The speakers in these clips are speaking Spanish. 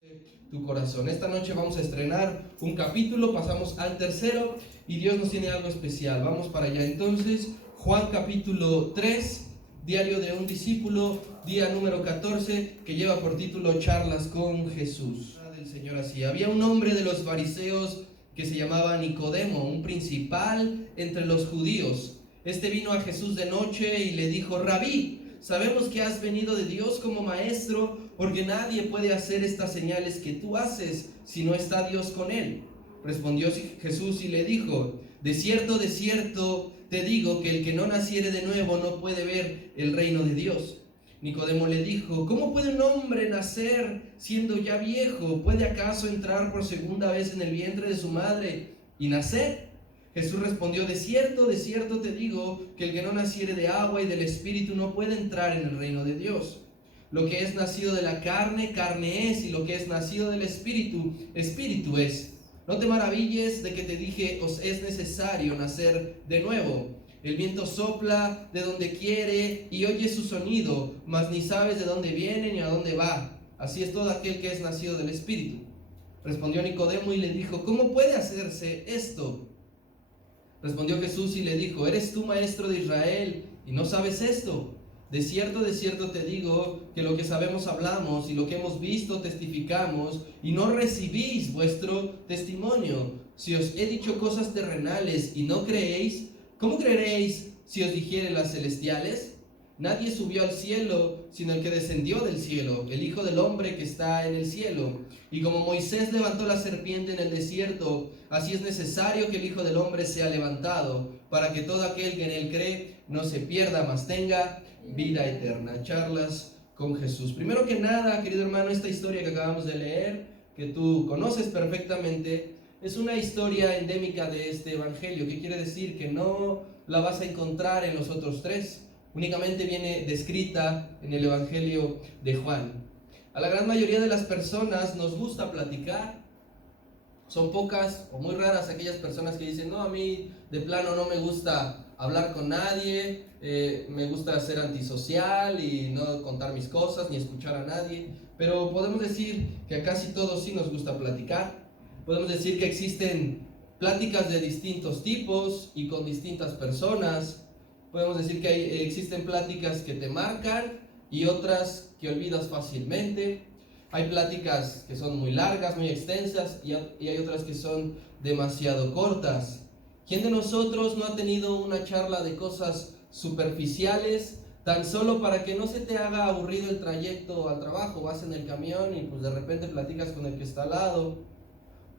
Tu corazón. Esta noche vamos a estrenar un capítulo, pasamos al tercero y Dios nos tiene algo especial. Vamos para allá entonces. Juan capítulo 3, diario de un discípulo, día número 14, que lleva por título Charlas con Jesús. Del Señor así. Había un hombre de los fariseos que se llamaba Nicodemo, un principal entre los judíos. Este vino a Jesús de noche y le dijo: Rabí, sabemos que has venido de Dios como maestro, porque nadie puede hacer estas señales que tú haces si no está Dios con él. Respondió Jesús y le dijo: de cierto, te digo que el que no naciere de nuevo no puede ver el reino de Dios. Nicodemo le dijo: ¿cómo puede un hombre nacer siendo ya viejo? ¿Puede acaso entrar por segunda vez en el vientre de su madre y nacer? Jesús respondió: de cierto, te digo que el que no naciere de agua y del Espíritu no puede entrar en el reino de Dios. Lo que es nacido de la carne, carne es, y lo que es nacido del Espíritu, Espíritu es. No te maravilles de que te dije: os es necesario nacer de nuevo. El viento sopla de donde quiere y oyes su sonido, mas ni sabes de dónde viene ni a dónde va. Así es todo aquel que es nacido del Espíritu. Respondió Nicodemo y le dijo: ¿cómo puede hacerse esto? Respondió Jesús y le dijo: ¿eres tú maestro de Israel y no sabes esto? De cierto, te digo que lo que sabemos hablamos y lo que hemos visto testificamos y no recibís vuestro testimonio. Si os he dicho cosas terrenales y no creéis, ¿cómo creeréis si os dijere las celestiales? Nadie subió al cielo sino el que descendió del cielo, el Hijo del Hombre que está en el cielo. Y como Moisés levantó la serpiente en el desierto, así es necesario que el Hijo del Hombre sea levantado, para que todo aquel que en él cree no se pierda, mas tenga vida eterna. Charlas con Jesús. Primero que nada, querido hermano, esta historia que acabamos de leer, que tú conoces perfectamente, es una historia endémica de este evangelio. ¿Qué quiere decir? Que no la vas a encontrar en los otros tres. Únicamente viene descrita en el evangelio de Juan. A la gran mayoría de las personas nos gusta platicar. Son pocas o muy raras aquellas personas que dicen: no, a mí de plano no me gusta hablar con nadie, me gusta ser antisocial y no contar mis cosas ni escuchar a nadie. Pero podemos decir que a casi todos sí nos gusta platicar. Podemos decir que existen pláticas de distintos tipos y con distintas personas. Podemos decir que existen pláticas que te marcan y otras que olvidas fácilmente. Hay pláticas que son muy largas, muy extensas, y hay otras que son demasiado cortas. ¿Quién de nosotros no ha tenido una charla de cosas superficiales, tan solo para que no se te haga aburrido el trayecto al trabajo? Vas en el camión y pues de repente platicas con el que está al lado.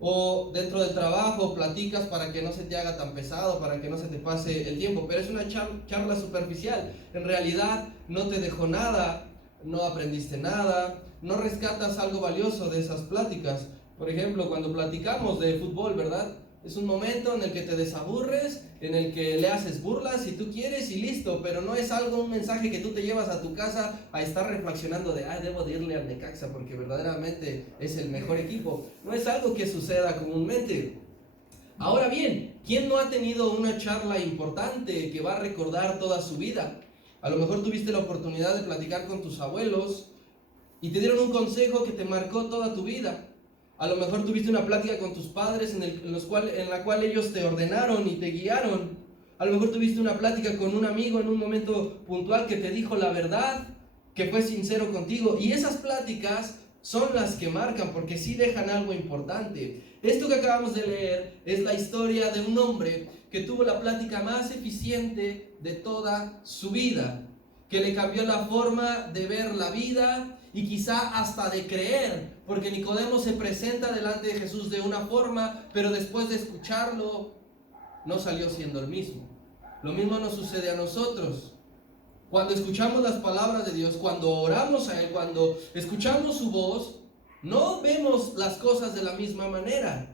O dentro del trabajo platicas para que no se te haga tan pesado, para que no se te pase el tiempo. Pero es una charla superficial. En realidad no te dejó nada, no aprendiste nada, no rescatas algo valioso de esas pláticas. Por ejemplo, cuando platicamos de fútbol, ¿verdad? Es un momento en el que te desaburres, en el que le haces burlas si tú quieres y listo, pero no es algo, un mensaje que tú te llevas a tu casa a estar reflexionando de: debo de irle al Necaxa porque verdaderamente es el mejor equipo. No es algo que suceda comúnmente. Ahora bien, ¿quién no ha tenido una charla importante que va a recordar toda su vida? A lo mejor tuviste la oportunidad de platicar con tus abuelos y te dieron un consejo que te marcó toda tu vida. A lo mejor tuviste una plática con tus padres en la cual ellos te ordenaron y te guiaron. A lo mejor tuviste una plática con un amigo en un momento puntual que te dijo la verdad, que fue sincero contigo. Y esas pláticas son las que marcan, porque sí dejan algo importante. Esto que acabamos de leer es la historia de un hombre que tuvo la plática más eficiente de toda su vida, que le cambió la forma de ver la vida y quizá hasta de creer, porque Nicodemo se presenta delante de Jesús de una forma, pero después de escucharlo no salió siendo el mismo. Lo mismo nos sucede a nosotros. Cuando escuchamos las palabras de Dios, cuando oramos a Él, cuando escuchamos su voz, no vemos las cosas de la misma manera.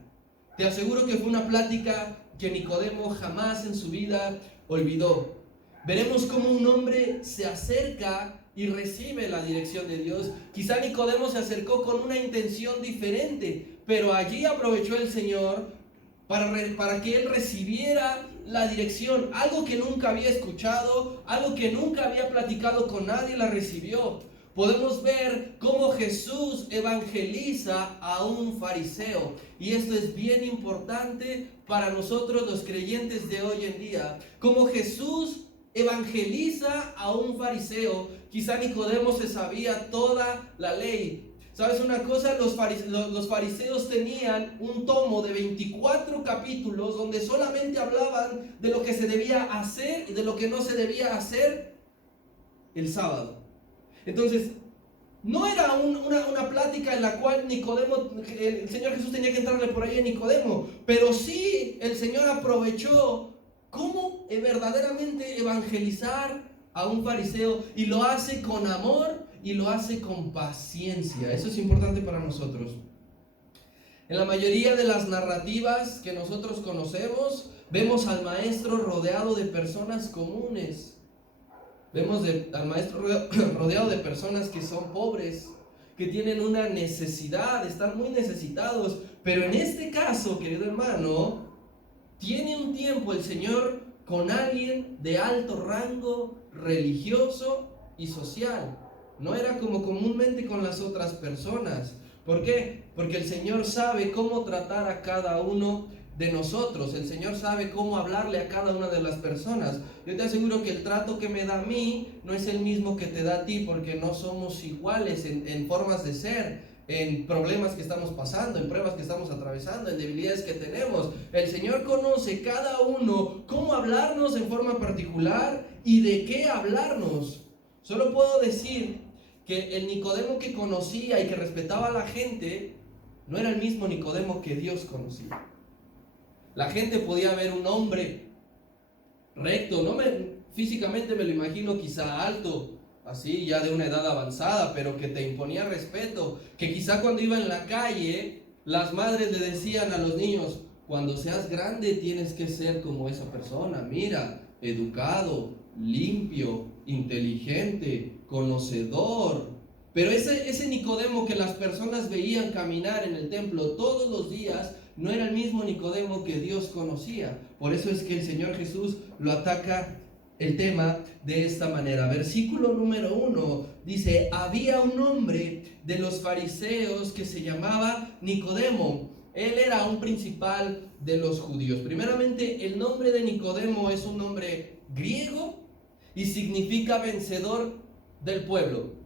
Te aseguro que fue una plática que Nicodemo jamás en su vida olvidó. Veremos cómo un hombre se acerca y recibe la dirección de Dios. Quizá Nicodemo se acercó con una intención diferente, pero allí aprovechó el Señor para que él recibiera la dirección. Algo que nunca había escuchado, algo que nunca había platicado con nadie, la recibió. podemos ver cómo Jesús evangeliza a un fariseo. Y esto es bien importante para nosotros los creyentes de hoy en día. Cómo Jesús evangeliza a un fariseo. Quizá Nicodemo se sabía toda la ley. ¿Sabes una cosa? Los fariseos tenían un tomo de 24 capítulos donde solamente hablaban de lo que se debía hacer y de lo que no se debía hacer el sábado. Entonces, no era una plática en la cual Nicodemo, el Señor Jesús tenía que entrarle por ahí a Nicodemo, pero sí el Señor aprovechó cómo verdaderamente evangelizar a un fariseo, y lo hace con amor y lo hace con paciencia. Eso es importante para nosotros. En la mayoría de las narrativas que nosotros conocemos, vemos al maestro rodeado de personas comunes. Vemos al maestro rodeado de personas que son pobres, que tienen una necesidad, están muy necesitados. Pero en este caso, querido hermano, tiene un tiempo el Señor con alguien de alto rango religioso y social. No era como comúnmente con las otras personas. ¿Por qué? Porque el Señor sabe cómo tratar a cada uno de nosotros. El Señor sabe cómo hablarle a cada una de las personas. Yo te aseguro que el trato que me da a mí no es el mismo que te da a ti, porque no somos iguales en formas de ser, en problemas que estamos pasando, en pruebas que estamos atravesando, en debilidades que tenemos. El Señor conoce cada uno cómo hablarnos en forma particular y de qué hablarnos. Solo puedo decir que el Nicodemo que conocía y que respetaba a la gente no era el mismo Nicodemo que Dios conocía. La gente podía ver un hombre recto, físicamente me lo imagino quizá alto, así ya de una edad avanzada, pero que te imponía respeto, que quizá cuando iba en la calle, las madres le decían a los niños: cuando seas grande tienes que ser como esa persona, mira, educado, limpio, inteligente, conocedor. Pero ese Nicodemo que las personas veían caminar en el templo todos los días, no era el mismo Nicodemo que Dios conocía. Por eso es que el Señor Jesús lo ataca el tema de esta manera. Versículo número 1 dice: había un hombre de los fariseos que se llamaba Nicodemo. Él era un principal de los judíos. Primeramente, el nombre de Nicodemo es un nombre griego y significa vencedor del pueblo.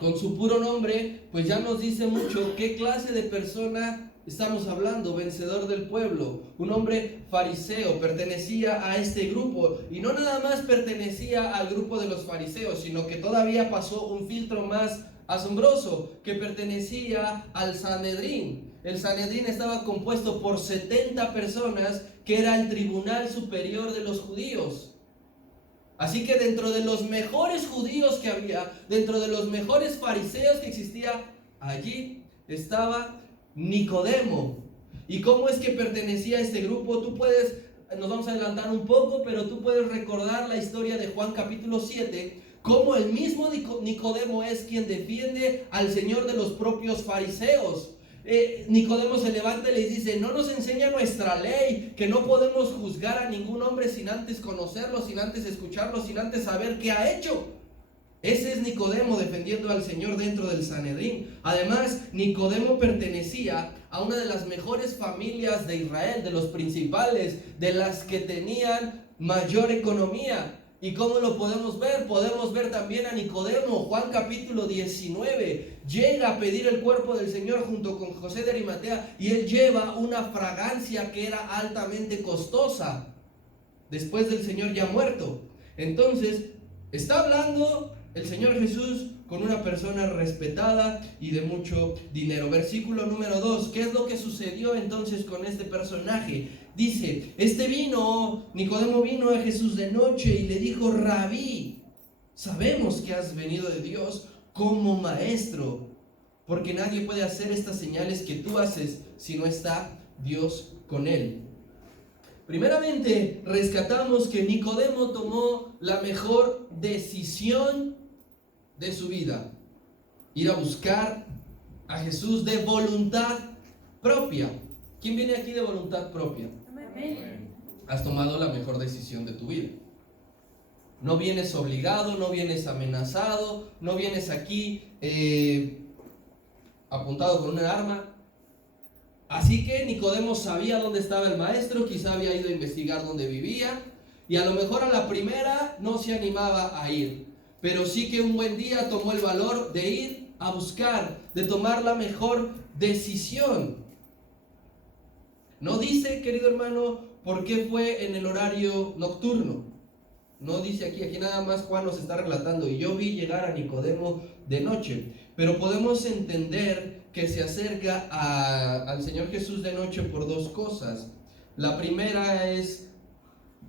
Con su puro nombre, pues ya nos dice mucho qué clase de persona estamos hablando: vencedor del pueblo. Un hombre fariseo, pertenecía a este grupo, y no nada más pertenecía al grupo de los fariseos, sino que todavía pasó un filtro más asombroso, que pertenecía al Sanedrín. El Sanedrín estaba compuesto por 70 personas, que era el tribunal superior de los judíos. Así que dentro de los mejores judíos que había, dentro de los mejores fariseos que existía, allí estaba Nicodemo. ¿Y cómo es que pertenecía a este grupo? Nos vamos a adelantar un poco, pero tú puedes recordar la historia de Juan capítulo 7, cómo el mismo Nicodemo es quien defiende al Señor de los propios fariseos. Nicodemo se levanta y les dice: no nos enseña nuestra ley que no podemos juzgar a ningún hombre sin antes conocerlo, sin antes escucharlo, sin antes saber qué ha hecho. Ese es Nicodemo defendiendo al Señor dentro del Sanedrín. Además, Nicodemo pertenecía a una de las mejores familias de Israel, de los principales, de las que tenían mayor economía. ¿Y cómo lo podemos ver? Podemos ver también a Nicodemo. Juan capítulo 19, llega a pedir el cuerpo del Señor junto con José de Arimatea, y él lleva una fragancia que era altamente costosa, después del Señor ya muerto. Entonces, está hablando el Señor Jesús con una persona respetada y de mucho dinero. Versículo número 2, ¿qué es lo que sucedió entonces con este personaje? Dice: Nicodemo vino a Jesús de noche y le dijo: Rabí, sabemos que has venido de Dios como maestro, porque nadie puede hacer estas señales que tú haces si no está Dios con él. Primeramente, rescatamos que Nicodemo tomó la mejor decisión de su vida: ir a buscar a Jesús de voluntad propia. ¿Quién viene aquí de voluntad propia? Amén. Has tomado la mejor decisión de tu vida. No vienes obligado, no vienes amenazado, no vienes aquí apuntado con una arma. Así que Nicodemo sabía dónde estaba el maestro, quizá había ido a investigar dónde vivía, y a lo mejor a la primera no se animaba a ir, pero sí que un buen día tomó el valor de ir a buscar, de tomar la mejor decisión. No dice, querido hermano, por qué fue en el horario nocturno. No dice aquí nada más Juan nos está relatando, y yo vi llegar a Nicodemo de noche. Pero podemos entender que se acerca al Señor Jesús de noche por dos cosas. La primera es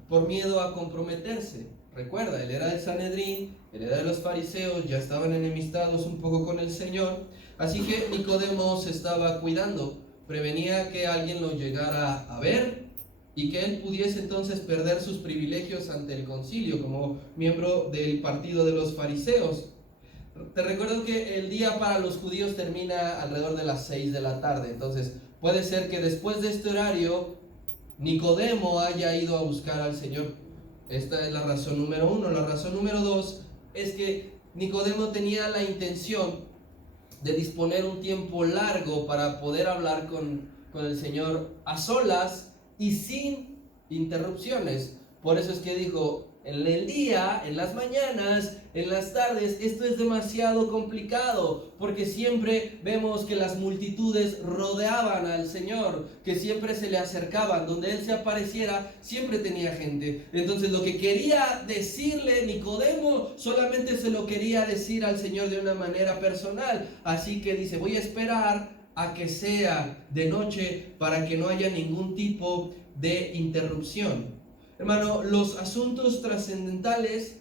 por miedo a comprometerse. Recuerda, él era del Sanedrín, él era de los fariseos, ya estaban enemistados un poco con el Señor. Así que Nicodemo se estaba cuidando, prevenía que alguien lo llegara a ver y que él pudiese entonces perder sus privilegios ante el concilio como miembro del partido de los fariseos. Te recuerdo que el día para los judíos termina alrededor de las 6 de la tarde, entonces puede ser que después de este horario Nicodemo haya ido a buscar al Señor. Esta es la razón número uno. La razón número dos es que Nicodemo tenía la intención de disponer un tiempo largo para poder hablar con el Señor a solas y sin interrupciones. Por eso es que dijo, en el día, en las mañanas, en las tardes, esto es demasiado complicado, porque siempre vemos que las multitudes rodeaban al Señor, que siempre se le acercaban, donde Él se apareciera, siempre tenía gente. Entonces lo que quería decirle Nicodemo, solamente se lo quería decir al Señor de una manera personal. Así que dice, voy a esperar a que sea de noche para que no haya ningún tipo de interrupción. Hermano, los asuntos trascendentales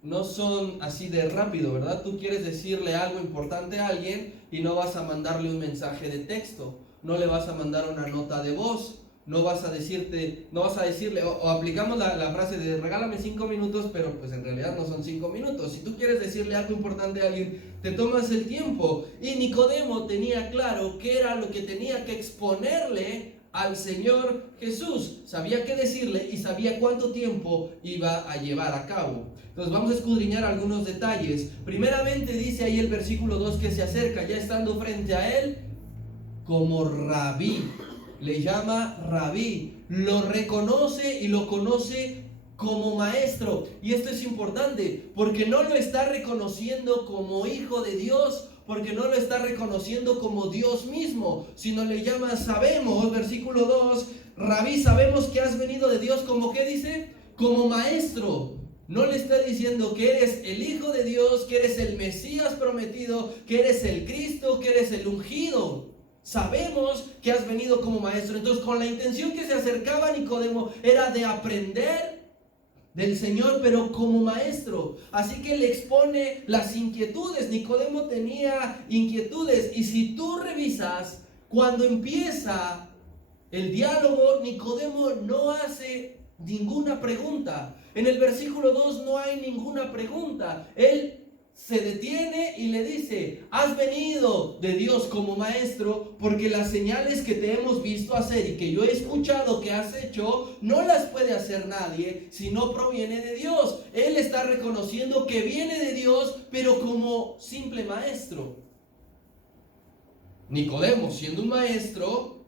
no son así de rápido, ¿verdad? Tú quieres decirle algo importante a alguien y no vas a mandarle un mensaje de texto, no le vas a mandar una nota de voz, no vas a decirle, o aplicamos la frase de regálame 5 minutos, pero pues en realidad no son 5 minutos. Si tú quieres decirle algo importante a alguien, te tomas el tiempo. Y Nicodemo tenía claro qué era lo que tenía que exponerle al Señor Jesús, sabía qué decirle y sabía cuánto tiempo iba a llevar a cabo. Entonces vamos a escudriñar algunos detalles. Primeramente dice ahí el versículo 2 que se acerca, ya estando frente a él, como rabí, le llama rabí, lo reconoce y lo conoce como maestro. Y esto es importante porque no lo está reconociendo como hijo de Dios, porque no lo está reconociendo como Dios mismo, sino le llama, sabemos, versículo 2, rabí, sabemos que has venido de Dios, como ¿qué dice? Como maestro. No le está diciendo que eres el Hijo de Dios, que eres el Mesías prometido, que eres el Cristo, que eres el ungido. Sabemos que has venido como maestro. Entonces, con la intención que se acercaba a Nicodemo era de aprender del Señor, pero como maestro. Así que le expone las inquietudes. Nicodemo tenía inquietudes, y si tú revisas, cuando empieza el diálogo, Nicodemo no hace ninguna pregunta. En el versículo 2 no hay ninguna pregunta. Él se detiene y le dice, has venido de Dios como maestro, porque las señales que te hemos visto hacer y que yo he escuchado que has hecho, no las puede hacer nadie si no proviene de Dios. Él está reconociendo que viene de Dios, pero como simple maestro. Nicodemo, siendo un maestro,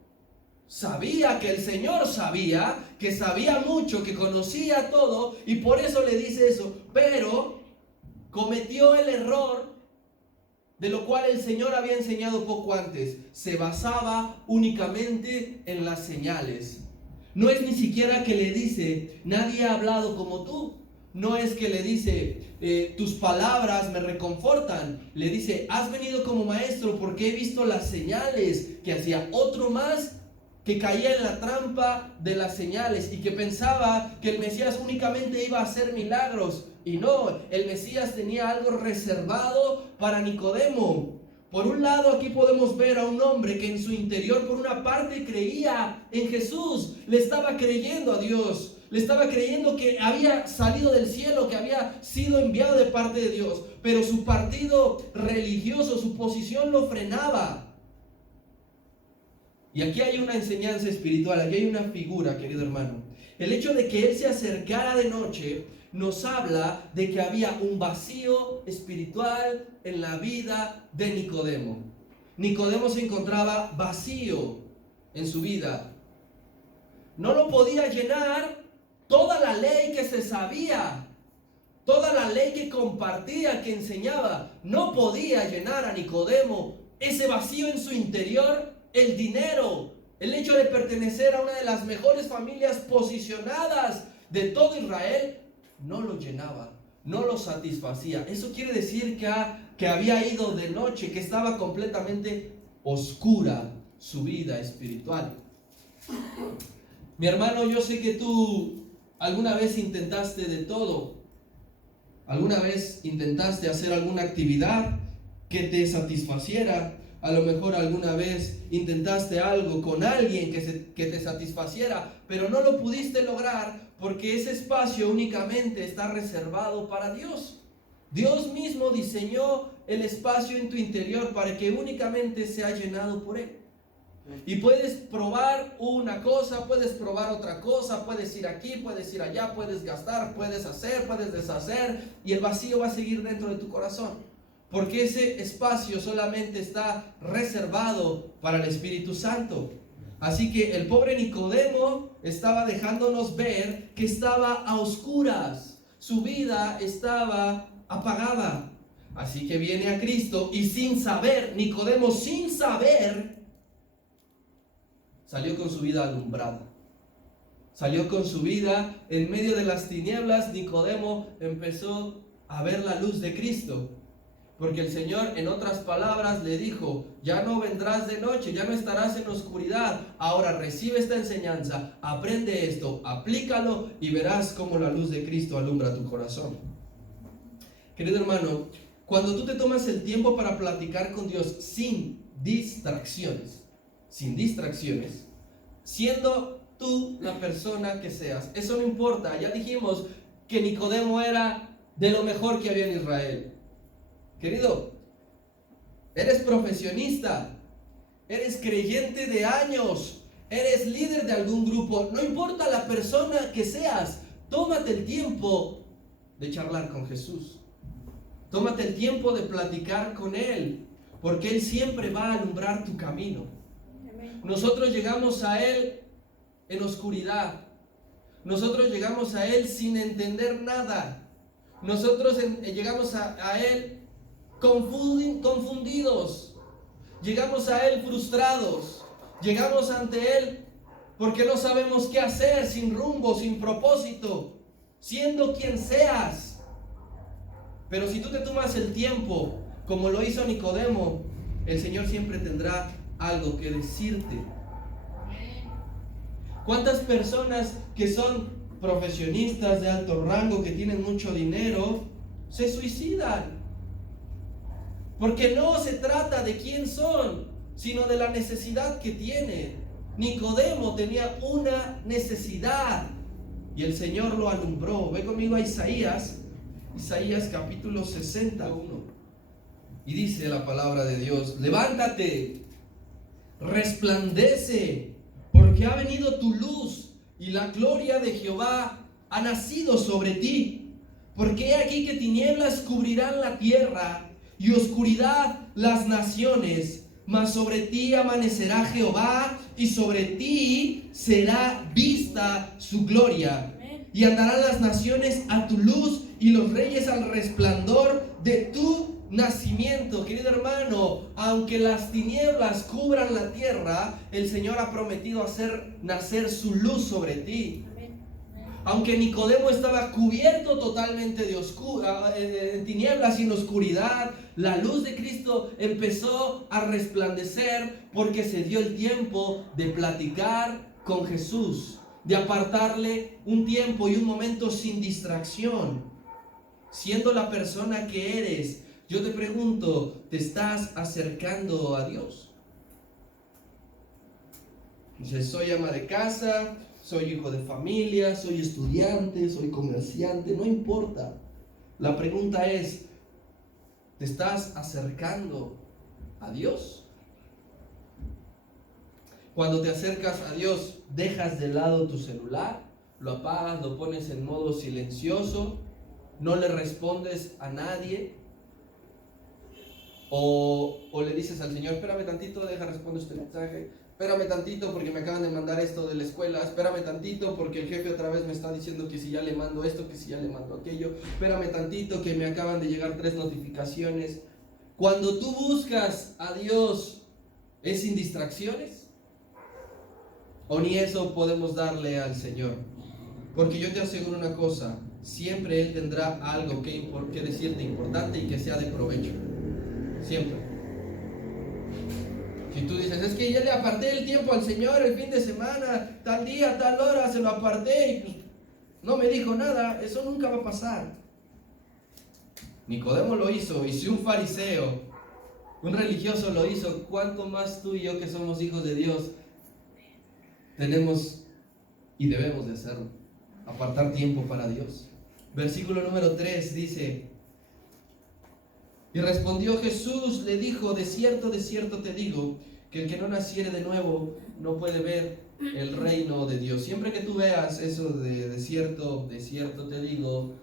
sabía que el Señor sabía, que sabía mucho, que conocía todo, y por eso le dice eso, pero cometió el error de lo cual el Señor había enseñado poco antes. Se basaba únicamente en las señales. No es ni siquiera que le dice, nadie ha hablado como tú. No es que le dice, tus palabras me reconfortan. Le dice, has venido como maestro porque he visto las señales que hacía. Otro más que caía en la trampa de las señales y que pensaba que el Mesías únicamente iba a hacer milagros. Y no, el Mesías tenía algo reservado para Nicodemo. Por un lado, aquí podemos ver a un hombre que en su interior, por una parte, creía en Jesús, le estaba creyendo a Dios, le estaba creyendo que había salido del cielo, que había sido enviado de parte de Dios, pero su partido religioso, su posición lo frenaba. Y aquí hay una enseñanza espiritual, aquí hay una figura, querido hermano. El hecho de que él se acercara de noche nos habla de que había un vacío espiritual en la vida de Nicodemo. Nicodemo se encontraba vacío en su vida. No lo podía llenar toda la ley que se sabía, toda la ley que compartía, que enseñaba. No podía llenar a Nicodemo ese vacío en su interior. El dinero, el hecho de pertenecer a una de las mejores familias posicionadas de todo Israel, no lo llenaba, no lo satisfacía. Eso quiere decir que había ido de noche, que estaba completamente oscura su vida espiritual. Mi hermano, yo sé que tú alguna vez intentaste de todo. ¿Alguna vez intentaste hacer alguna actividad que te satisfaciera? A lo mejor alguna vez intentaste algo con alguien que te satisfaciera, pero no lo pudiste lograr porque ese espacio únicamente está reservado para Dios. Dios mismo diseñó el espacio en tu interior para que únicamente sea llenado por Él. Y puedes probar una cosa, puedes probar otra cosa, puedes ir aquí, puedes ir allá, puedes gastar, puedes hacer, puedes deshacer, y el vacío va a seguir dentro de tu corazón. Porque ese espacio solamente está reservado para el Espíritu Santo. Así que el pobre Nicodemo estaba dejándonos ver que estaba a oscuras. Su vida estaba apagada. Así que viene a Cristo y sin saber, Nicodemo sin saber, salió con su vida alumbrada. Salió con su vida en medio de las tinieblas. Nicodemo empezó a ver la luz de Cristo. Porque el Señor, en otras palabras, le dijo: ya no vendrás de noche, ya no estarás en oscuridad. Ahora recibe esta enseñanza, aprende esto, aplícalo y verás cómo la luz de Cristo alumbra tu corazón. Querido hermano, cuando tú te tomas el tiempo para platicar con Dios sin distracciones, siendo tú la persona que seas, eso no importa. Ya dijimos que Nicodemo era de lo mejor que había en Israel. Querido, eres profesionista, eres creyente de años, eres líder de algún grupo, no importa la persona que seas, tómate el tiempo de charlar con Jesús. Tómate el tiempo de platicar con Él, porque Él siempre va a alumbrar tu camino. Nosotros llegamos a Él en oscuridad. Nosotros llegamos a Él sin entender nada. Nosotros llegamos a Él confundidos. Llegamos a Él frustrados. Llegamos ante Él porque no sabemos qué hacer, sin rumbo, sin propósito, siendo quien seas. Pero si tú te tomas el tiempo, como lo hizo Nicodemo, el Señor siempre tendrá algo que decirte. ¿Cuántas personas que son profesionistas de alto rango, que tienen mucho dinero, se suicidan? Porque no se trata de quién son, sino de la necesidad que tienen. Nicodemo tenía una necesidad y el Señor lo alumbró. Ve conmigo a Isaías capítulo 61. Y dice la palabra de Dios: levántate, resplandece, porque ha venido tu luz y la gloria de Jehová ha nacido sobre ti. Porque he aquí que tinieblas cubrirán la tierra y oscuridad las naciones, mas sobre ti amanecerá Jehová y sobre ti será vista su gloria. Y andarán las naciones a tu luz y los reyes al resplandor de tu nacimiento. Querido hermano, aunque las tinieblas cubran la tierra, el Señor ha prometido hacer nacer su luz sobre ti. Aunque Nicodemo estaba cubierto totalmente de tinieblas y en oscuridad, la luz de Cristo empezó a resplandecer porque se dio el tiempo de platicar con Jesús, de apartarle un tiempo y un momento sin distracción. Siendo la persona que eres, yo te pregunto, ¿te estás acercando a Dios? Dices: soy ama de casa, soy hijo de familia, soy estudiante, soy comerciante, no importa. La pregunta es, ¿te estás acercando a Dios? Cuando te acercas a Dios, dejas de lado tu celular, lo apagas, lo pones en modo silencioso no le respondes a nadie, o le dices al Señor, espérame tantito, deja responder este mensaje, espérame tantito porque me acaban de mandar esto de la escuela, espérame tantito porque el jefe otra vez me está diciendo que si ya le mando esto, que si ya le mando aquello, espérame tantito que me acaban de llegar 3 notificaciones. Cuando tú buscas a Dios, ¿es sin distracciones? ¿O ni eso podemos darle al Señor? Porque yo te aseguro una cosa, siempre Él tendrá algo que decirte importante y que sea de provecho. Siempre. Si tú dices, es que ya le aparté el tiempo al Señor el fin de semana, tal día, tal hora, se lo aparté y pues no me dijo nada, eso nunca va a pasar. Nicodemo lo hizo, y si un fariseo, un religioso lo hizo, ¿cuánto más tú y yo que somos hijos de Dios tenemos y debemos de hacerlo? Apartar tiempo para Dios. Versículo número 3 dice: y respondió Jesús, le dijo, de cierto te digo, que el que no naciere de nuevo no puede ver el reino de Dios. Siempre que tú veas eso de cierto te digo,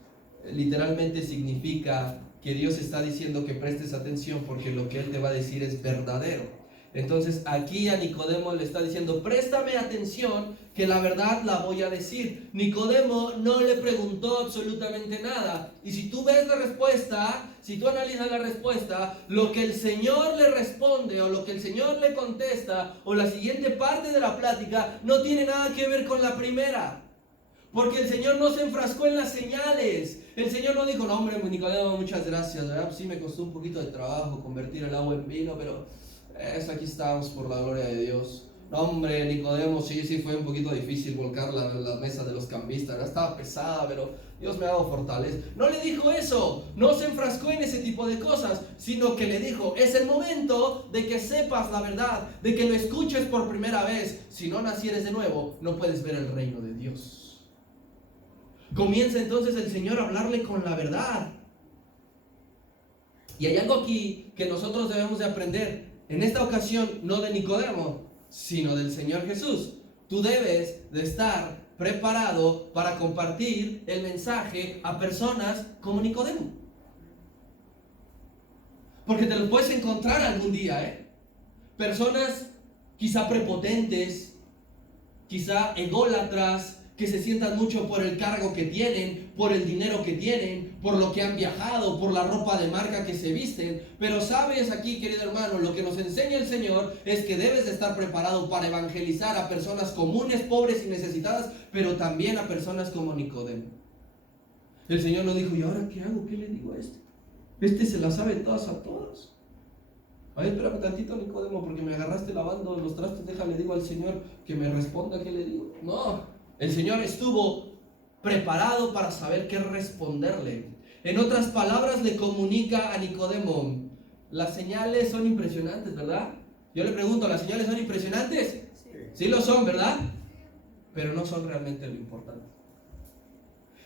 literalmente significa que Dios está diciendo que prestes atención porque lo que Él te va a decir es verdadero. Entonces aquí a Nicodemo le está diciendo, préstame atención que la verdad la voy a decir. Nicodemo no le preguntó absolutamente nada. Y si tú ves la respuesta, si tú analizas la respuesta, lo que el Señor le responde o lo que el Señor le contesta o la siguiente parte de la plática no tiene nada que ver con la primera. Porque el Señor no se enfrascó en las señales. El Señor no dijo, no hombre, Nicodemo, muchas gracias, ¿verdad? Pues sí me costó un poquito de trabajo convertir el agua en vino, pero aquí estamos por la gloria de Dios. No hombre, Nicodemo, sí fue un poquito difícil volcar la mesa de los cambistas, ¿verdad? Estaba pesada, pero Dios me ha dado fortaleza. No le dijo eso, no se enfrascó en ese tipo de cosas, sino que le dijo, es el momento de que sepas la verdad, de que lo escuches por primera vez. Si no nacieres de nuevo, no puedes ver el reino de Dios. Comienza entonces el Señor a hablarle con la verdad. Y hay algo aquí que nosotros debemos de aprender. En esta ocasión, no de Nicodemo, sino del Señor Jesús. Tú debes de estar preparado para compartir el mensaje a personas como Nicodemo. Porque te lo puedes encontrar algún día, Personas quizá prepotentes, quizá ególatras, que se sientan mucho por el cargo que tienen, por el dinero que tienen, por lo que han viajado, por la ropa de marca que se visten. Pero sabes aquí, querido hermano, lo que nos enseña el Señor es que debes de estar preparado para evangelizar a personas comunes, pobres y necesitadas, pero también a personas como Nicodemo. El Señor nos dijo, ¿y ahora qué hago? ¿Qué le digo a este? Este se la sabe todas a todas. A ver, espérame tantito, Nicodemo, porque me agarraste lavando los trastes, déjale, digo al Señor que me responda, ¿qué le digo? No. El Señor estuvo preparado para saber qué responderle. En otras palabras, le comunica a Nicodemo, las señales son impresionantes, ¿verdad? Yo le pregunto, ¿las señales son impresionantes? Sí lo son, ¿verdad? Pero no son realmente lo importante.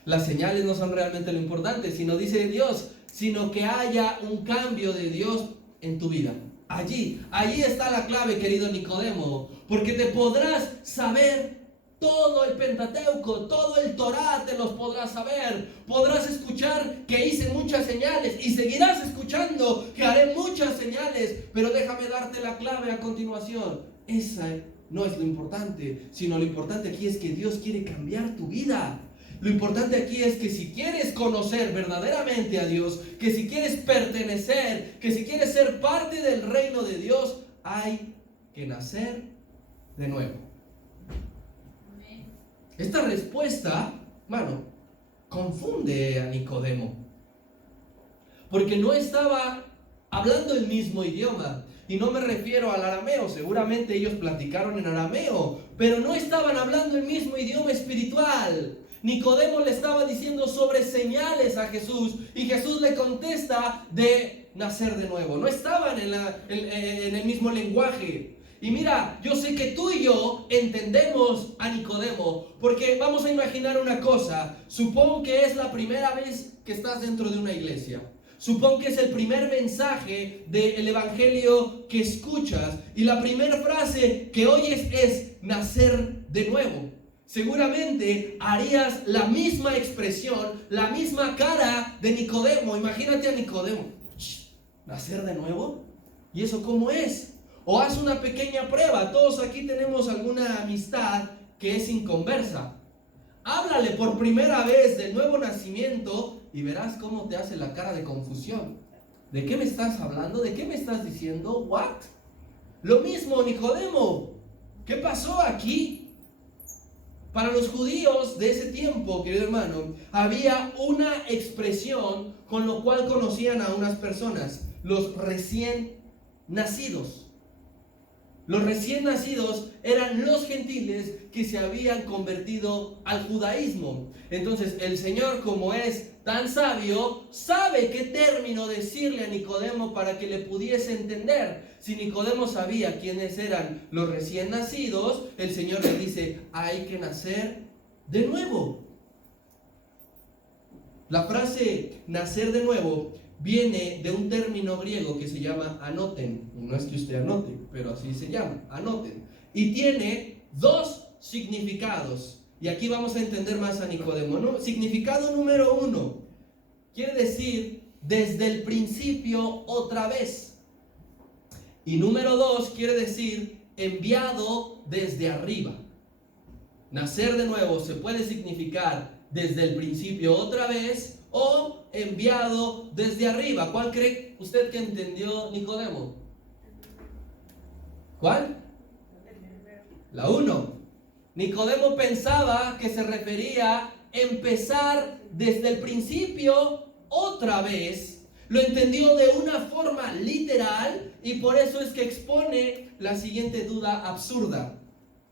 Las señales no son realmente lo importante, sino dice Dios, sino que haya un cambio de Dios en tu vida. Allí está la clave, querido Nicodemo, porque te podrás saber todo el Pentateuco, todo el Torá te los podrás saber. Podrás escuchar que hice muchas señales y seguirás escuchando que haré muchas señales, pero déjame darte la clave a continuación. Esa no es lo importante, sino lo importante aquí es que Dios quiere cambiar tu vida. Lo importante aquí es que si quieres conocer verdaderamente a Dios, que si quieres pertenecer, que si quieres ser parte del reino de Dios, hay que nacer de nuevo. Esta respuesta, confunde a Nicodemo, porque no estaba hablando el mismo idioma, y no me refiero al arameo, seguramente ellos platicaron en arameo, pero no estaban hablando el mismo idioma espiritual. Nicodemo le estaba diciendo sobre señales a Jesús, y Jesús le contesta de nacer de nuevo. No estaban en el mismo lenguaje. Y mira, yo sé que tú y yo entendemos a Nicodemo, porque vamos a imaginar una cosa. Supón que es la primera vez que estás dentro de una iglesia. Supón que es el primer mensaje del evangelio que escuchas, y la primera frase que oyes es nacer de nuevo. seguramente harías la misma expresión, la misma cara de Nicodemo. Imagínate a Nicodemo. ¿Nacer de nuevo? ¿Y eso cómo es? O haz una pequeña prueba. Todos aquí tenemos alguna amistad que es inconversa. Háblale por primera vez del nuevo nacimiento y verás cómo te hace la cara de confusión. ¿De qué me estás hablando? ¿De qué me estás diciendo? ¿What? Lo mismo, Nicodemo. ¿Qué pasó aquí? Para los judíos de ese tiempo, querido hermano, había una expresión con lo cual conocían a unas personas, los recién nacidos. Los recién nacidos eran los gentiles que se habían convertido al judaísmo. Entonces el Señor, como es tan sabio, sabe qué término decirle a Nicodemo para que le pudiese entender. Si Nicodemo sabía quiénes eran los recién nacidos, el Señor le dice, hay que nacer de nuevo. La frase nacer de nuevo viene de un término griego que se llama anoten. No es que usted anote, pero así se llama, anoten. Y tiene dos significados. Y aquí vamos a entender más a Nicodemo, ¿no? Significado número 1, quiere decir desde el principio otra vez. Y número 2, quiere decir enviado desde arriba. Nacer de nuevo se puede significar desde el principio otra vez o enviado desde arriba. ¿Cuál cree usted que entendió Nicodemo? ¿Cuál? La 1. Nicodemo pensaba que se refería a empezar desde el principio otra vez. Lo entendió de una forma literal y por eso es que expone la siguiente duda absurda.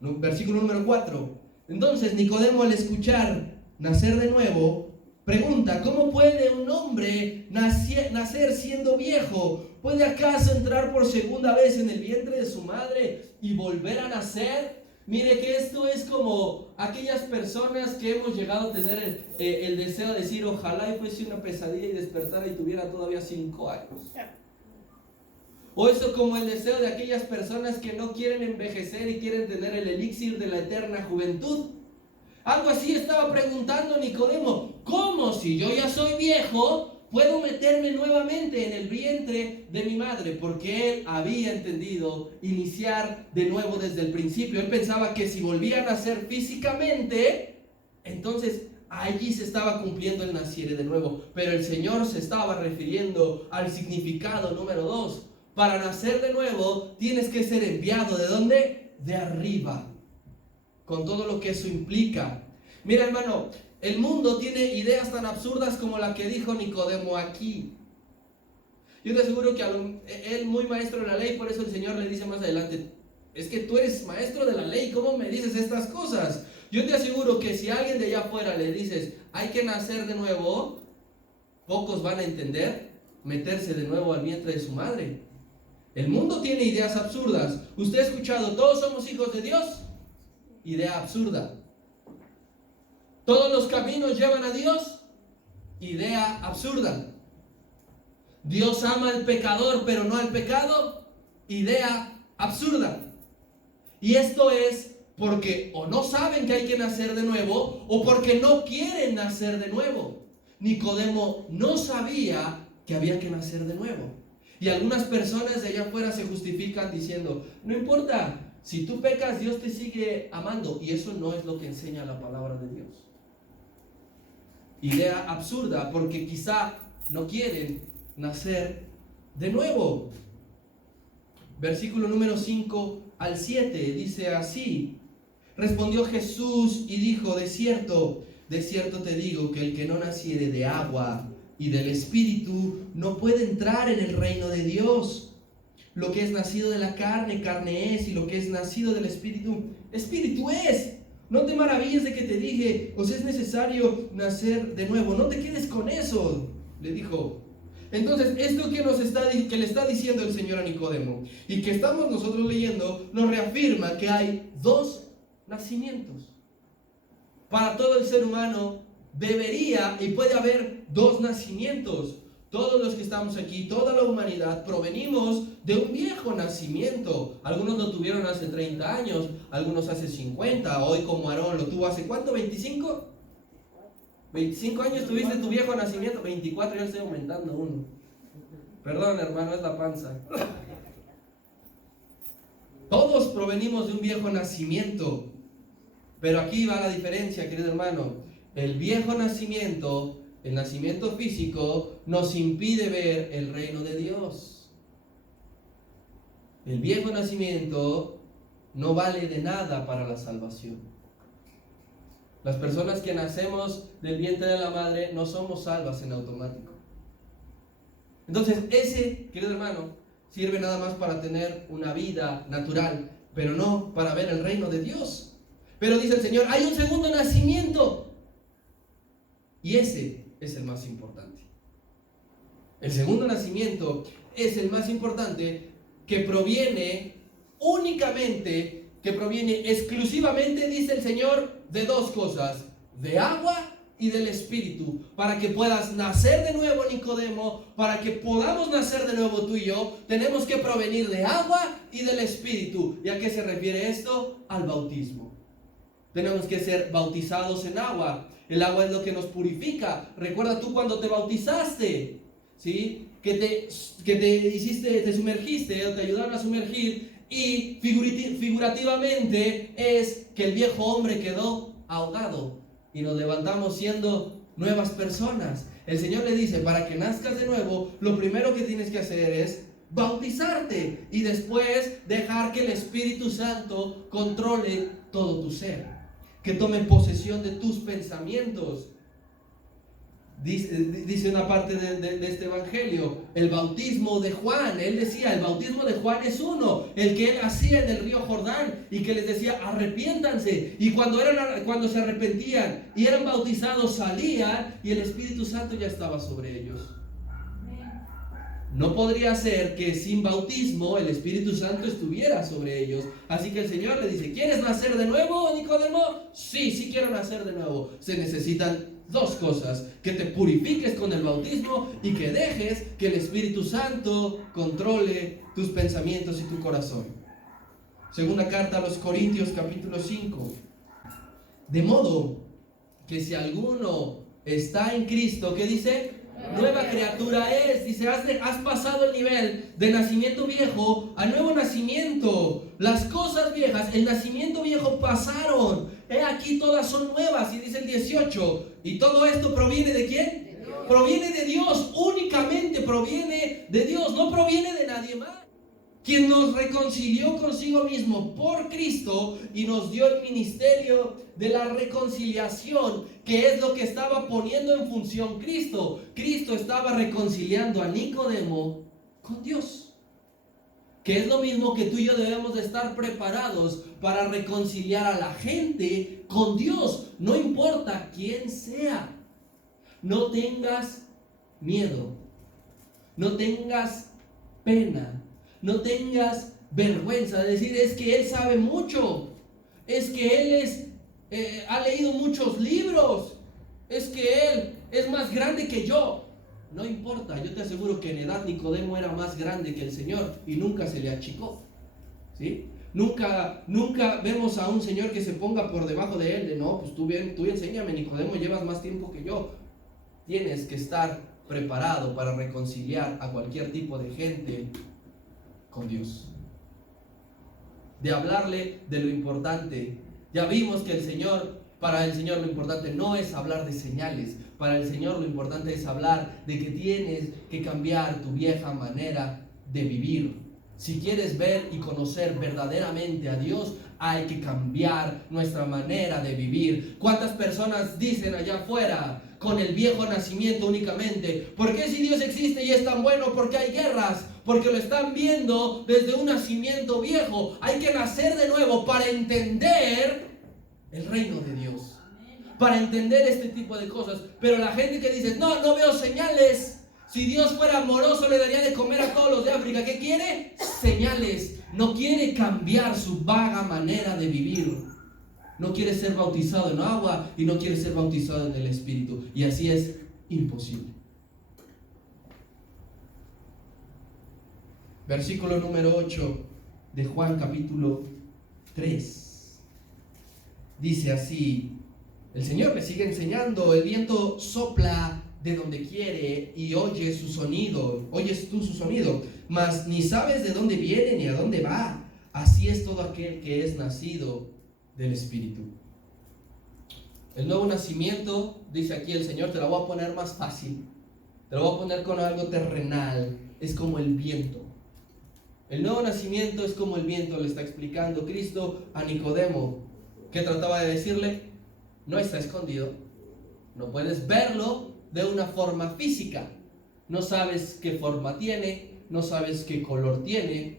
Versículo número 4. Entonces Nicodemo, al escuchar nacer de nuevo, pregunta, ¿cómo puede un hombre nacer siendo viejo? ¿Puede acaso entrar por segunda vez en el vientre de su madre y volver a nacer? Mire que esto es como aquellas personas que hemos llegado a tener el deseo de decir, ojalá y fuese una pesadilla y despertara y tuviera todavía 5 años. O eso como el deseo de aquellas personas que no quieren envejecer y quieren tener el elixir de la eterna juventud. Algo así estaba preguntando Nicodemo, ¿cómo si yo ya soy viejo puedo meterme nuevamente en el vientre de mi madre? Porque él había entendido iniciar de nuevo desde el principio. Él pensaba que si volvía a nacer físicamente, entonces allí se estaba cumpliendo el naciere de nuevo. Pero el Señor se estaba refiriendo al significado número 2. Para nacer de nuevo tienes que ser enviado. ¿De dónde? De arriba. Con todo lo que eso implica. Mira, hermano, el mundo tiene ideas tan absurdas como la que dijo Nicodemo aquí. Yo te aseguro que él, muy maestro de la ley, por eso el Señor le dice más adelante, es que tú eres maestro de la ley, ¿cómo me dices estas cosas? Yo te aseguro que si a alguien de allá afuera le dices, hay que nacer de nuevo, pocos van a entender meterse de nuevo al vientre de su madre. El mundo tiene ideas absurdas. ¿Usted ha escuchado, todos somos hijos de Dios? Idea absurda. ¿Todos los caminos llevan a Dios? Idea absurda. ¿Dios ama al pecador pero no al pecado? Idea absurda. Y esto es porque o no saben que hay que nacer de nuevo o porque no quieren nacer de nuevo. Nicodemo no sabía que había que nacer de nuevo. Y algunas personas de allá afuera se justifican diciendo, no importa, si tú pecas, Dios te sigue amando. Y eso no es lo que enseña la palabra de Dios. Idea absurda, porque quizá no quieren nacer de nuevo. Versículo número 5 al 7 dice así. Respondió Jesús y dijo, de cierto te digo que el que no naciere de agua y del Espíritu no puede entrar en el reino de Dios. Lo que es nacido de la carne, carne es, y lo que es nacido del Espíritu, Espíritu es. No te maravilles de que te dije, os es necesario nacer de nuevo. No te quedes con eso, le dijo. Entonces, esto que le está diciendo el Señor a Nicodemo, y que estamos nosotros leyendo, nos reafirma que hay 2 nacimientos. Para todo el ser humano debería y puede haber 2 nacimientos. todos los que estamos aquí, toda la humanidad, provenimos de un viejo nacimiento. Algunos lo tuvieron hace 30 años, algunos hace 50, hoy como Aarón lo tuvo hace ¿cuánto? ¿25? 25 años tuviste tu viejo nacimiento, 24, ya estoy aumentando uno. Perdón, hermano, es la panza. Todos provenimos de un viejo nacimiento, pero aquí va la diferencia, querido hermano. El viejo nacimiento, el nacimiento físico, nos impide ver el reino de Dios. El viejo nacimiento no vale de nada para la salvación. Las personas que nacemos del vientre de la madre no somos salvas en automático. Entonces, ese, querido hermano, sirve nada más para tener una vida natural, pero no para ver el reino de Dios. Pero dice el Señor, hay un segundo nacimiento. Y ese es el más importante. El segundo nacimiento es el más importante, que proviene únicamente, que proviene exclusivamente, dice el Señor, de dos cosas: de agua y del Espíritu. Para que puedas nacer de nuevo, Nicodemo, para que podamos nacer de nuevo tú y yo, tenemos que provenir de agua y del Espíritu. ¿Y a qué se refiere esto? Al bautismo. Tenemos que ser bautizados en agua. El agua es lo que nos purifica. Recuerda tú cuando te bautizaste, ¿sí? Que te sumergiste, te ayudaron a sumergir, y figurativamente es que el viejo hombre quedó ahogado y nos levantamos siendo nuevas personas. El Señor le dice, para que nazcas de nuevo, lo primero que tienes que hacer es bautizarte y después dejar que el Espíritu Santo controle todo tu ser, que tome posesión de tus pensamientos. Dice una parte de este evangelio, el bautismo de Juan, él decía, el bautismo de Juan es uno, el que él hacía en el río Jordán, y que les decía, arrepiéntanse, y cuando se arrepentían y eran bautizados, salían y el Espíritu Santo ya estaba sobre ellos. No podría ser que sin bautismo el Espíritu Santo estuviera sobre ellos. Así que el Señor le dice, ¿quieres nacer de nuevo, Nicodemo? Sí quiero nacer de nuevo. Se necesitan dos cosas: que te purifiques con el bautismo y que dejes que el Espíritu Santo controle tus pensamientos y tu corazón. Segunda carta a los Corintios, capítulo 5. De modo que si alguno está en Cristo, ¿qué dice? Nueva criatura es. Dice, has pasado el nivel de nacimiento viejo a nuevo nacimiento. Las cosas viejas, el nacimiento viejo pasaron, he aquí todas son nuevas. Y dice el 18, y todo esto proviene ¿de quién? De Dios. Proviene de Dios, únicamente proviene de Dios, no proviene de nadie más. Quien nos reconcilió consigo mismo por Cristo y nos dio el ministerio de la reconciliación, que es lo que estaba poniendo en función Cristo. Cristo estaba reconciliando a Nicodemo con Dios, que es lo mismo que tú y yo debemos de estar preparados para reconciliar a la gente con Dios, no importa quién sea. No tengas miedo, no tengas pena, no tengas vergüenza de decir, es que él sabe mucho, es que él ha leído muchos libros, es que él es más grande que yo. No importa, yo te aseguro que en edad Nicodemo era más grande que el Señor y nunca se le achicó, ¿sí? Nunca vemos a un Señor que se ponga por debajo de él, de no, pues tú enséñame, Nicodemo, llevas más tiempo que yo. Tienes que estar preparado para reconciliar a cualquier tipo de gente con Dios, de hablarle de lo importante. Ya vimos que para el Señor lo importante no es hablar de señales, para el Señor lo importante es hablar de que tienes que cambiar tu vieja manera de vivir. Si quieres ver y conocer verdaderamente a Dios, hay que cambiar nuestra manera de vivir. ¿Cuántas personas dicen allá afuera, con el viejo nacimiento únicamente? ¿Por qué si Dios existe y es tan bueno? Porque hay guerras, porque lo están viendo desde un nacimiento viejo. Hay que nacer de nuevo para entender el reino de Dios, para entender este tipo de cosas. Pero la gente que dice, no veo señales. Si Dios fuera amoroso, le daría de comer a todos los de África. ¿Qué quiere? Señales. No quiere cambiar su vaga manera de vivir. No quiere ser bautizado en agua y no quiere ser bautizado en el Espíritu. Y así es imposible. Versículo número 8 de Juan capítulo 3. Dice así, el Señor le sigue enseñando: el viento sopla de donde quiere y oyes tú su sonido, mas ni sabes de dónde viene ni a dónde va. Así es todo aquel que es nacido del Espíritu. El nuevo nacimiento, dice aquí el Señor, te la voy a poner más fácil, te lo voy a poner con algo terrenal, es como el viento. El nuevo nacimiento es como el viento, le está explicando Cristo a Nicodemo. ¿Qué trataba de decirle? No está escondido, no puedes verlo de una forma física, no sabes qué forma tiene, no sabes qué color tiene,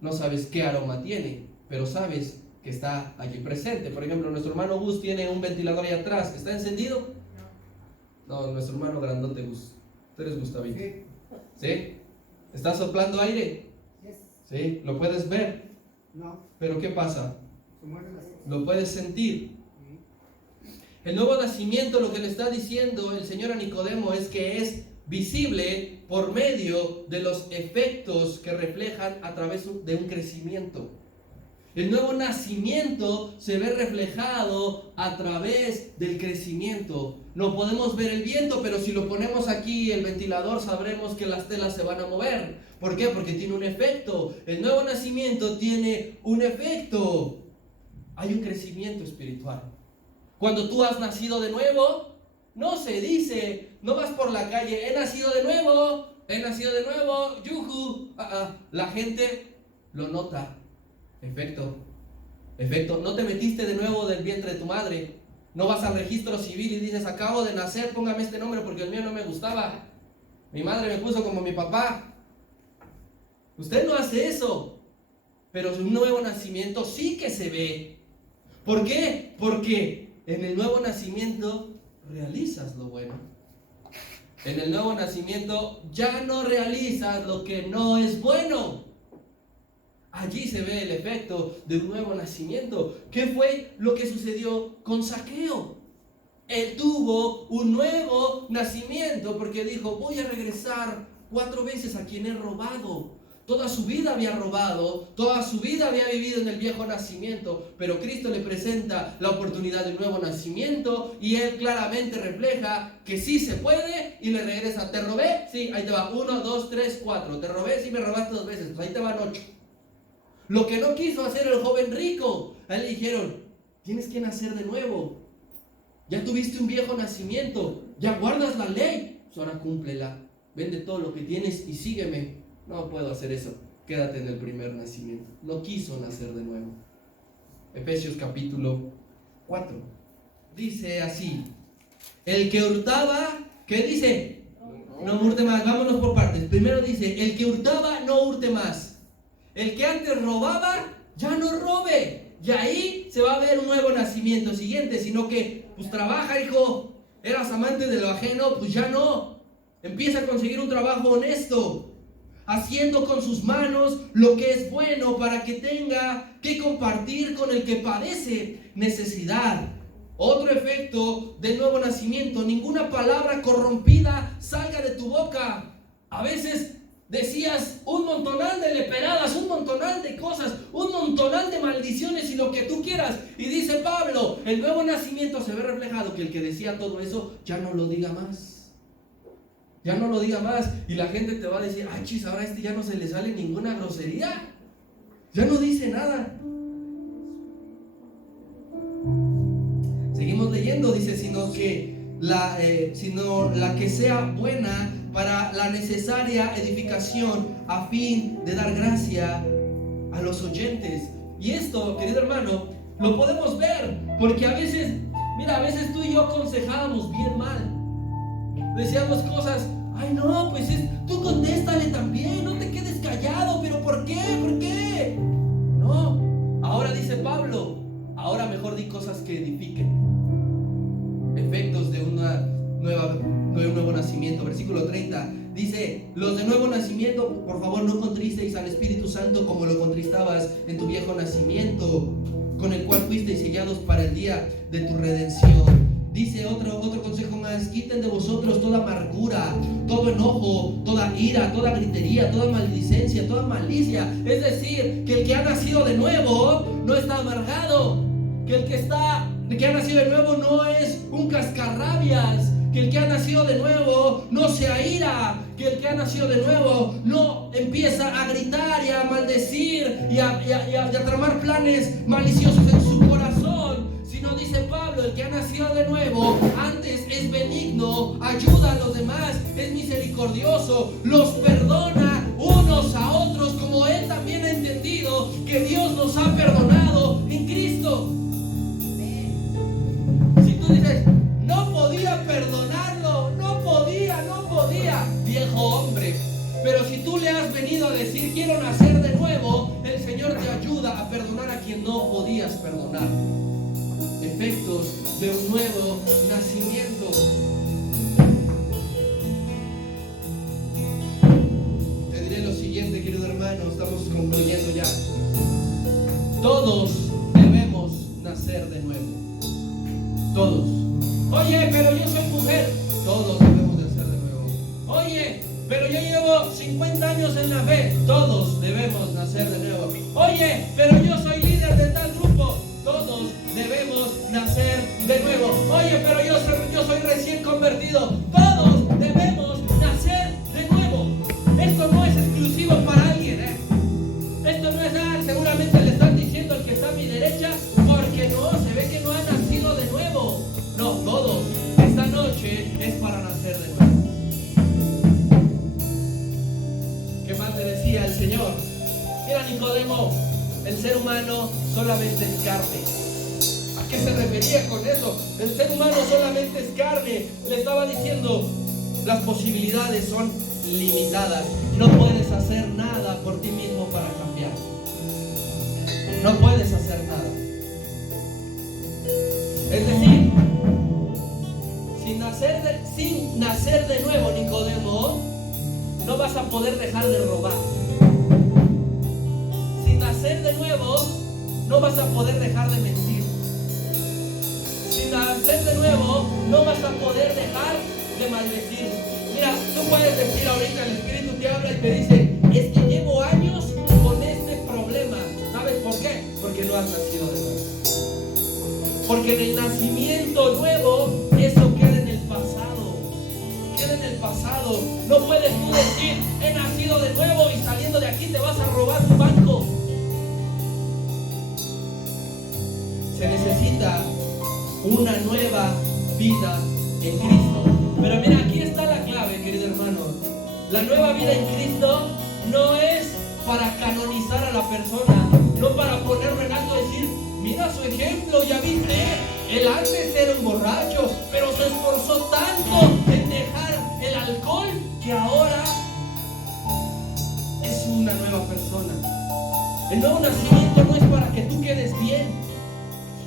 no sabes qué aroma tiene, pero sabes que está allí presente. Por ejemplo, nuestro hermano Gus tiene un ventilador ahí atrás. ¿Está encendido? No, nuestro hermano grandote Gus. Tú eres Gustavito. ¿Sí? ¿Está soplando aire? ¿Sí? ¿Lo puedes ver? No. ¿Pero qué pasa? ¿Lo puedes sentir? El nuevo nacimiento, lo que le está diciendo el Señor a Nicodemo es que es visible por medio de los efectos que reflejan a través de un crecimiento. El nuevo nacimiento se ve reflejado a través del crecimiento. No podemos ver el viento, pero si lo ponemos aquí, el ventilador, sabremos que las telas se van a mover. ¿Por qué? Porque tiene un efecto. El nuevo nacimiento tiene un efecto. Hay un crecimiento espiritual. Cuando tú has nacido de nuevo, no se dice, no vas por la calle, he nacido de nuevo, yujú. La gente lo nota. Efecto. No te metiste de nuevo del vientre de tu madre. No vas al registro civil y dices, acabo de nacer, póngame este nombre porque el mío no me gustaba. Mi madre me puso como mi papá. Usted no hace eso. Pero un nuevo nacimiento sí que se ve. ¿Por qué? Porque en el nuevo nacimiento realizas lo bueno. En el nuevo nacimiento ya no realizas lo que no es bueno. Allí se ve el efecto de un nuevo nacimiento. ¿Qué fue lo que sucedió con Zaqueo? Él tuvo un nuevo nacimiento porque dijo, voy a regresar 4 veces a quien he robado. Toda su vida había robado, toda su vida había vivido en el viejo nacimiento, pero Cristo le presenta la oportunidad de un nuevo nacimiento y él claramente refleja que sí se puede y le regresa. ¿Te robé? Sí, ahí te va. 1, 2, 3, 4. ¿Te robé? Sí, me robaste 2 veces. Pues ahí te van 8. Lo que no quiso hacer el joven rico, a él le dijeron, tienes que nacer de nuevo. Ya tuviste un viejo nacimiento, ya guardas la ley, pues ahora cúmplela. Vende todo lo que tienes y sígueme. No puedo hacer eso, quédate en el primer nacimiento. No quiso nacer de nuevo. Efesios capítulo 4 dice así: el que hurtaba, ¿qué dice? No hurte más. Vámonos por partes. Primero dice, el que hurtaba no hurte más. El que antes robaba ya no robe. Y ahí se va a ver un nuevo nacimiento. Siguiente, sino que pues trabaja, hijo. Eras amante de lo ajeno, pues ya no. Empieza a conseguir un trabajo honesto, haciendo con sus manos lo que es bueno para que tenga que compartir con el que padece necesidad. Otro efecto del nuevo nacimiento: ninguna palabra corrompida salga de tu boca. A veces decías un montonal de leperadas, un montonal de cosas, un montonal de maldiciones y lo que tú quieras. Y dice Pablo, el nuevo nacimiento se ve reflejado que el que decía todo eso ya no lo diga más. Ya no lo diga más. Y la gente te va a decir, ay chis, ahora ya no se le sale ninguna grosería. Ya no dice nada. Seguimos leyendo, dice, sino la que sea buena para la necesaria edificación a fin de dar gracia a los oyentes. Y esto, querido hermano, lo podemos ver porque a veces tú y yo aconsejábamos bien mal. Decíamos cosas, ay no, pues tú contéstale también, no te quedes callado, pero ¿por qué? ¿Por qué? No, ahora dice Pablo, ahora mejor di cosas que edifiquen. Efectos de un nuevo nacimiento. Versículo 30 dice, los de nuevo nacimiento, por favor no contristeis al Espíritu Santo como lo contristabas en tu viejo nacimiento, con el cual fuisteis sellados para el día de tu redención. Dice otro consejo más: quiten de vosotros toda amargura, todo enojo, toda ira, toda gritería, toda maledicencia, toda malicia. Es decir, que el que ha nacido de nuevo no está amargado, que el que ha nacido de nuevo no es un cascarrabias, que el que ha nacido de nuevo no se aira, que el que ha nacido de nuevo no empieza a gritar y a maldecir y a tramar planes maliciosos en su corazón, sino, dice Pablo, el que ha nacido de nuevo antes es benigno, ayuda a los demás, es misericordioso, los perdona unos a otros, como él también ha entendido que Dios nos ha perdonado en Cristo. Si tú dices, no podía perdonarlo, no podía, viejo hombre. Pero si tú le has venido a decir, quiero nacer de nuevo, el Señor te ayuda a perdonar a quien no podías perdonar. Efectos de un nuevo nacimiento. Te diré lo siguiente, querido hermano, estamos concluyendo ya. Todos debemos nacer de nuevo. Todos. Oye, pero yo soy mujer. Todos debemos de nacer de nuevo. Oye, pero yo llevo 50 años en la fe. Todos debemos nacer de nuevo. Oye, pero yo soy líder de tal grupo. Todos debemos nacer de nuevo. Oye, pero yo soy recién convertido. Todos debemos nacer de nuevo. Esto no es exclusivo para alguien, Esto no es nada. Seguramente le están diciendo al que está a mi derecha, porque no, se ve que no ha nacido de nuevo. No, todos. Esta noche es para nacer de nuevo. ¿Qué más le decía el Señor? Mira, Nicodemo, el ser humano solamente es carne. ¿A qué se refería con eso? El ser humano solamente es carne. Le estaba diciendo, las posibilidades son limitadas. No puedes hacer nada por ti mismo para cambiar. No puedes hacer nada. Es decir, sin nacer de nuevo, Nicodemo, no vas a poder dejar de robar. Sin nacer de nuevo, no vas a poder dejar de mentir. Sin nacer de nuevo, no vas a poder dejar de maldecir. Mira, tú puedes decir ahorita, el Espíritu te habla y te dice, es que llevo años con este problema. ¿Sabes por qué? Porque no has nacido de nuevo. Porque en el nacimiento nuevo, eso queda en el pasado. Queda en el pasado. No puedes tú decir, he nacido de nuevo y saliendo de aquí te vas a robar un banco. Se necesita una nueva vida en Cristo. Pero mira, aquí está la clave, querido hermano. La nueva vida en Cristo no es para canonizar a la persona, no para ponerlo en alto y decir, mira su ejemplo, ya viste, él antes era un borracho, pero se esforzó tanto en dejar el alcohol que ahora es una nueva persona. El nuevo nacimiento no es para que tú quedes bien.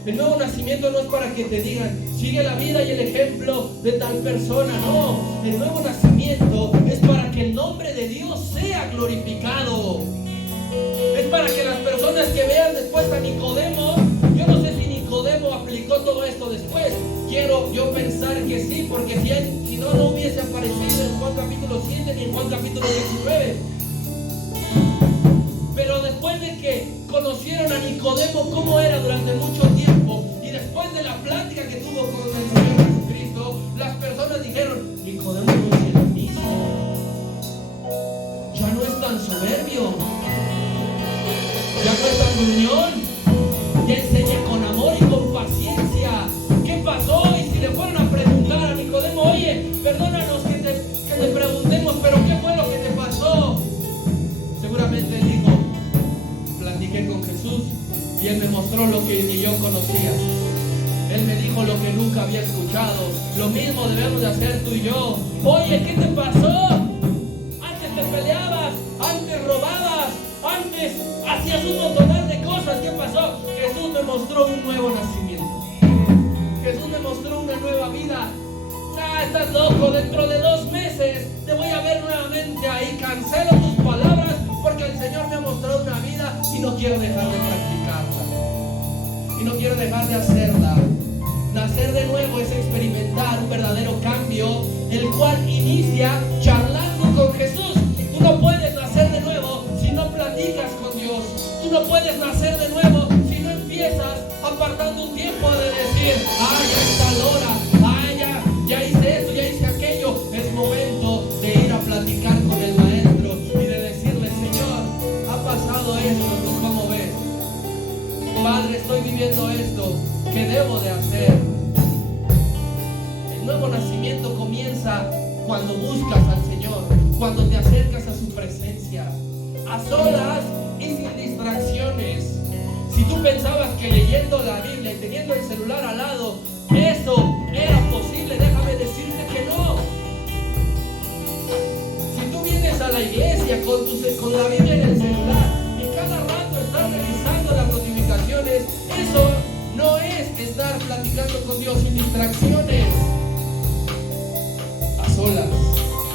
El nuevo nacimiento no es para que te digan, sigue la vida y el ejemplo de tal persona. No, el nuevo nacimiento es para que el nombre de Dios sea glorificado. Es para que las personas que vean después a Nicodemo, yo no sé si Nicodemo aplicó todo esto después. Quiero yo pensar que sí, porque si no hubiese aparecido en Juan capítulo 7 ni en Juan capítulo 19. Pero después de que conocieron a Nicodemo cómo era durante mucho tiempo, y después de la plática que tuvo con el Señor Jesucristo, las personas dijeron, Nicodemo no es el mismo, ya no es tan soberbio, ya no es tan gruñón, ya enseña con amor y con paciencia. ¿Qué pasó? Y si le fueron a preguntar a Nicodemo, oye, perdónanos que te preguntemos, pero ¿qué fue lo que te pasó? Seguramente él dijo, platiqué con Jesús y él me mostró lo que ni yo conocía. Él me dijo lo que nunca había escuchado. Lo mismo debemos de hacer tú y yo. Oye, ¿qué te pasó? Antes te peleabas, antes robabas, antes hacías un montón de cosas. ¿Qué pasó? Jesús me mostró un nuevo nacimiento. Jesús me mostró una nueva vida. Ah, estás loco, dentro de 2 meses te voy a ver nuevamente ahí. Cancelo tus palabras porque el Señor me ha mostrado una vida y no quiero dejar de practicarla. Y no quiero dejar de hacerla. Nacer de nuevo es experimentar un verdadero cambio, el cual inicia charlando con Jesús. Tú no puedes nacer de nuevo si no platicas con Dios. Tú no puedes nacer de nuevo si no empiezas apartando un tiempo de decir, ya está la hora, ya hice esto, ya hice aquello. Es momento de ir a platicar con el Maestro y de decirle, Señor, ha pasado esto, ¿tú cómo ves? Padre, estoy viviendo esto, ¿qué debo de hacer? El nuevo nacimiento comienza cuando buscas al Señor, cuando te acercas a su presencia, a solas y sin distracciones. Si tú pensabas que leyendo la Biblia y teniendo el celular al lado, eso era posible, déjame decirte que no. Si tú vienes a la iglesia con la Biblia en el celular y cada rato estás revisando las notificaciones, eso no es estar platicando con Dios sin distracciones. A solas,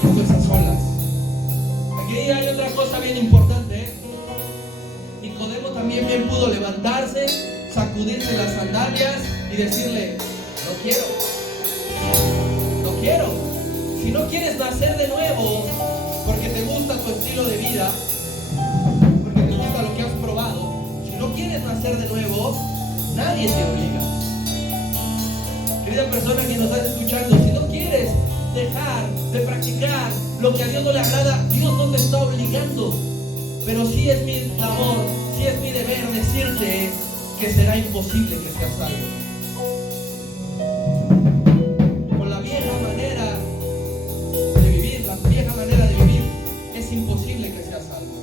esto es a solas. Aquí hay otra cosa bien importante, Nicodemo también bien pudo levantarse, sacudirse las sandalias y decirle, no quiero. Si no quieres nacer de nuevo porque te gusta tu estilo de vida, porque te gusta lo que has probado, si no quieres nacer de nuevo, nadie te obliga. Querida persona que nos estás escuchando, si no quieres dejar de practicar lo que a Dios no le agrada, Dios no te está obligando. Pero sí es mi labor, sí es mi deber decirte que será imposible que seas salvo. Con la vieja manera de vivir, es imposible que seas salvo.